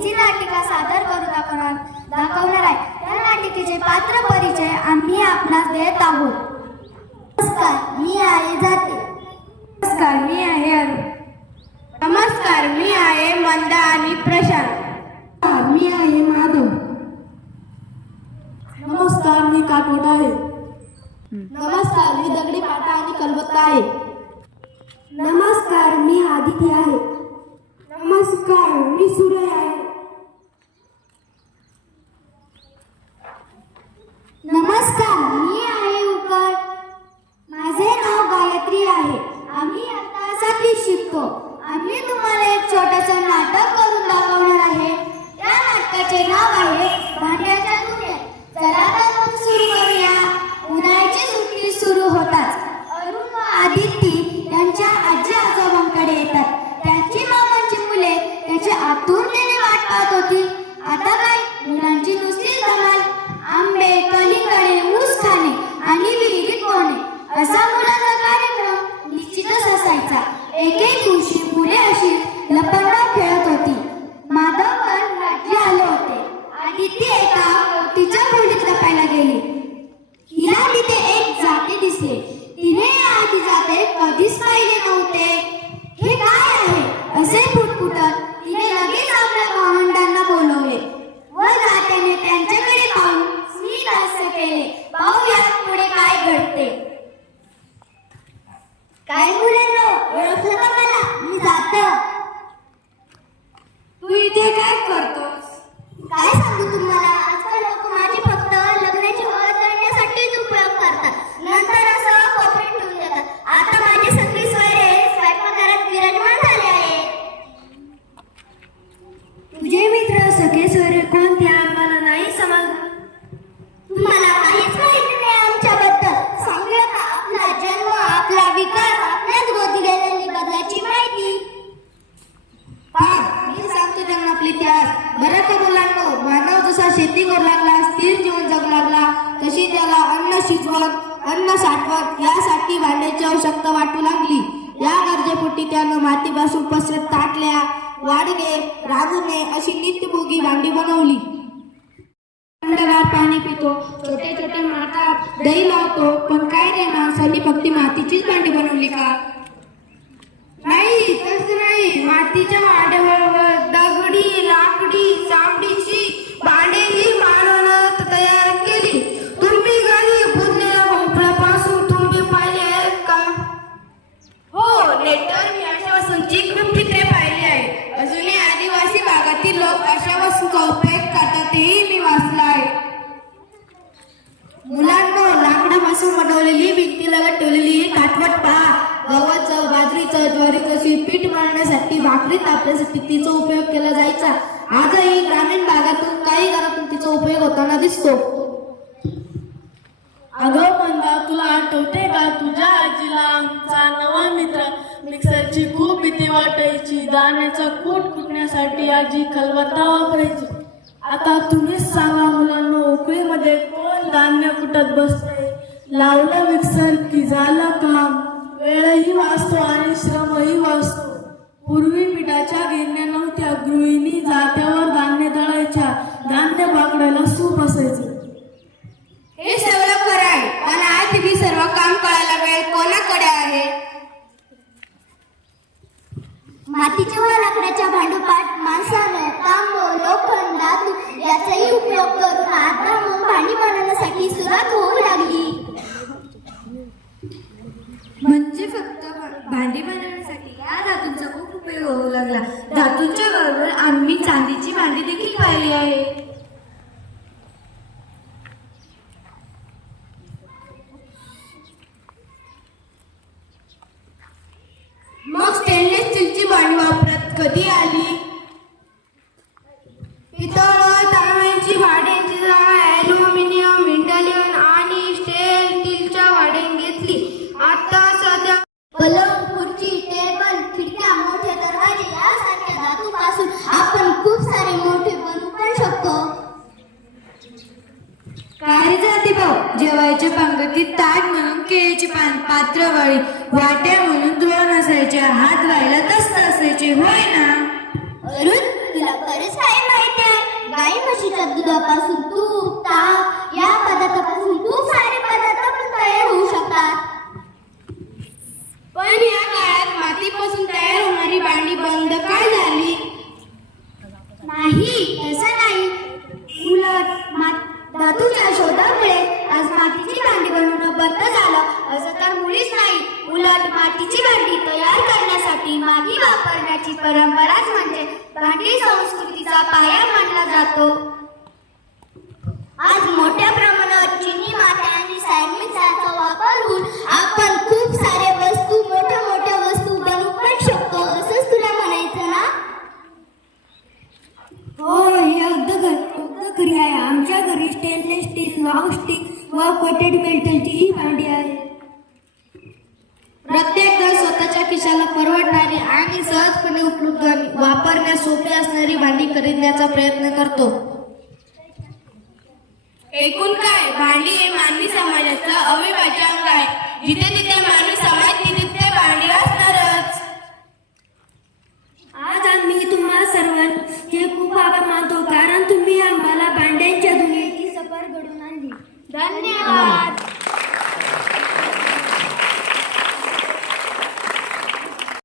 देसी नाटिका सादर करून दाखवणार आहे। या नाटिकेचे पात्र परिचय आम्ही आपणास देत आहोत। नमस्कार, मी आहे जाते। नमस्कार, मी आहे अरुण। नमस्कार, मी आहे मंदा आणि प्रशांत। मी आहे माधव। नमस्कार, मी काटवट आहे। नमस्कार, मी दगडी पाटा आणि कलबत्ता आहे। नमस्कार, मी आदिती आहे। नमस्कार, मी सूर्य आहे। नमस्कार, मी आहे उकर। माझे नाव गायत्री आहे। आम्ही आता 7वीत शिकतो। आम्ही तुम्हाला एक छोटंसं नाटक करून दाखवणार आहे। या नाटकाचे नाव आहे भांड्याच्या दुनियेत। चला तर मग सुरू करूया। उन्हाळ्याची सुट्टी सुरू होताच अरुण व आदिती यांच्या आजी आजोबांकडे येतात। त्यांची मामांची मुले त्याची आतुरतेने वाट पाहत होती। आता काय, मुलांची नुसती धमाल, आंबे, कलिंगडे, ऊस खाणे आणि विहिरीत पोहणे असा मुलांचा कार्यक्रम निश्चितच असायचा। एके दिवशी मुले अशी लपंडाव खेळत होती। माधव पण राज्य आले होते। आदिती एका तिच्या खोलीत लपायला गेली। तिला तिथे एक जाते दिसले। तिने आधी जाते कधीच पाहिले नव्हते। हे काय आहे असे फुटफुटत तिने लगेच आपल्या भावंडांना बोलवले व जात्याने त्यांच्याकडे पाहून स्मित हास्य केले। पाहूया पुढे काय घडते। काय मुलांनो, ओळखलं का मला? मी जाते। तू इथे काय करतोस? काय सांगू तुम्हाला, आजकाल लोक माझी फक्त लग्नाची ओळख करण्यासाठीच उपयोग करतात, नंतर असं कोपऱ्यात ठेवून देतात। आता माझे सगळे सोयरे स्वयंपाकघरात विराजमान झाले आहे। तुझे मित्र सगळे सोयरे कोणते आम्हाला नाही समजलं? तुम्हाला काहीच माहिती नाही आमच्याबद्दल? सांगूया का आपला जन्म, आपला विकास, आपल्याच गोदी गेलेली बदलाची माहिती? मी सांगतो त्यांना आपला इतिहास। बरं का मुलांनो, मानव जसा शेती करू लागला, स्थिर जीवन जगू लागला, तशी त्याला अन्न शिजवत, अन्न साठवत यासाठी भांड्याची आवश्यकता वाटू लागली। या गरजेपोटी त्यानं मातीपासून पसरत ताटल्या, वाडगे, रांगणे अशी नित्यभोगी भांडी बनवली। थंडगार पाणी पितो, छोटे छोटे माठात दही लावतो, पण काय रे माणसांनी फक्त मातीचीच भांडी बनवली का? नाही, तसं नाही। मातीच्या भांड्याबरोबर दगडी, लाकडी, चामडीची भांडेही मानवानं तयार केली। तुम्ही घरी बुजलेल्या भोपळ्यापासून तुम्ही पाहिले आहेत का? हो, नेटवर मी अशा वस्तूंची खूप चित्रे पाहिली आहे। अजूनही आदिवासी भागातील लोक अशा वस्तूंचा उपयोग करतात हेही मी वाचलं आहे। मुलांनो, लाकडापासून बनवलेली भिंतीलगत ठेवलेली ही काटवट पहा। गव्हाचं, बाजरीचं, ज्वारीचं पीठ मळण्यासाठी, भाकरी थापण्यासाठी तिचा उपयोग केला जायचा। आजही ग्रामीण भागातून काही घरातून तिचा उपयोग होताना दिसतो। अगं मंदा, तुला आठवते का तुझ्या आजीला आमचा नवा मित्र मिक्सरची खूप भीती वाटायची। दाण्याचा कूट कुटण्यासाठी आजी खलबत्ता वापरायची। आता तुम्हीच सांगा मुलांनो, उकळीमध्ये कोण धान्य कुटत बसते? लावलं मिक्सर की झालं काम। वेळही वाचतो आणि श्रमही वाचतो। पूर्वी पिठाच्या गिरण्या नव्हत्या, गृहिणी जात्यावर धान्य दळायच्या, धान्य बागडायला सूप असायचं। हे सगळं खरं आहे, पण आज ही सर्व काम करायला वेळ कोणाकडे आहे? मातीच्या व लाकडाच्या भांडोपाठ माणसानं तांब, लोखंड, धातू याचाही उपयोग करून आता मग भांडी बनवण्यासाठी सुरुवात होऊ लागली। म्हणजे फक्त भांडी बनवण्यासाठी या धातूंचा खूप उपयोग होऊ लागला। धातूंच्या बरोबर आम्ही चांदीची भांडी देखील पाहिली आहे। मग स्टेनलेस स्टीलची भांडी वापरत कधी आली? पितळ, तांब्याची भांड्यांची जागा ॲल्युमिनियम, इंडॅलियन आणि स्टीलच्या भांड्यात घेतली। आता सध्या पलंग, खुर्ची, टेबल, खिडक्या, मोठे दरवाजे यासारख्या धातूपासून आपण खूप सारे मोठे बनवू पण शकतो। काय जाते भाऊ, जेवायच्या पंगतीत ताट म्हणून केळीची पात्रवळी, वाट्या म्हणून द्रोण असायच्या, हात व्हायला तस्त असायचे, होय ना? अरुण, तुला बरेच काय गाई म्हशीच्या दुधापासून तूप, ताक या पदार्थापासून खूप सारे पदार्थ पण तयार होऊ शकतात. पण या काळात मातीपासून तयार होणारी भांडी बंद काय झाली? नाही, तसं नाही. उलट धातूच्या शोधामुळे आज मातीची भांडी बनवणं बंद झालं असं तर मुळीच नाही. उलट मातीची भांडी तयार करण्यासाठी माती वापरण्याची परंपराच म्हणजे भांडी संस्कृतीचा पाया मानला जातो. आज मोठ्या प्रमाणावर चिनी माती आणि सिरामिकचा वापर होऊन आपण खूप सारे वस्तू मोठ्या वस्तू बनवू पण शकतो असंच तुला म्हणायचं ना? हो, हे अगदी खरी आहे. आमच्या घरी स्टेनलेस स्टील, नॉनस्टिक व कोटेड मेटलची ही भांडी आहे. प्रत्येक जण स्वतःच्या खिशाला परवडणारी आणि सहजपणे उपलब्ध आणि वापरण्यास सोपी असणारी भांडी खरीदण्याचा प्रयत्न करतो. एकूण काय, भांडी हे मानवी समाजाचं अविभाज्य अंग आहे. जिथे जिथे मानवी समाज तिथे भांडी असणारच. आज आम्ही तुम्हा सर्वांचे खूप आभार मानतो, कारण तुम्ही आम्हाला भांड्यांच्या दुनियेची सफर घडवून आणली. धन्यवाद.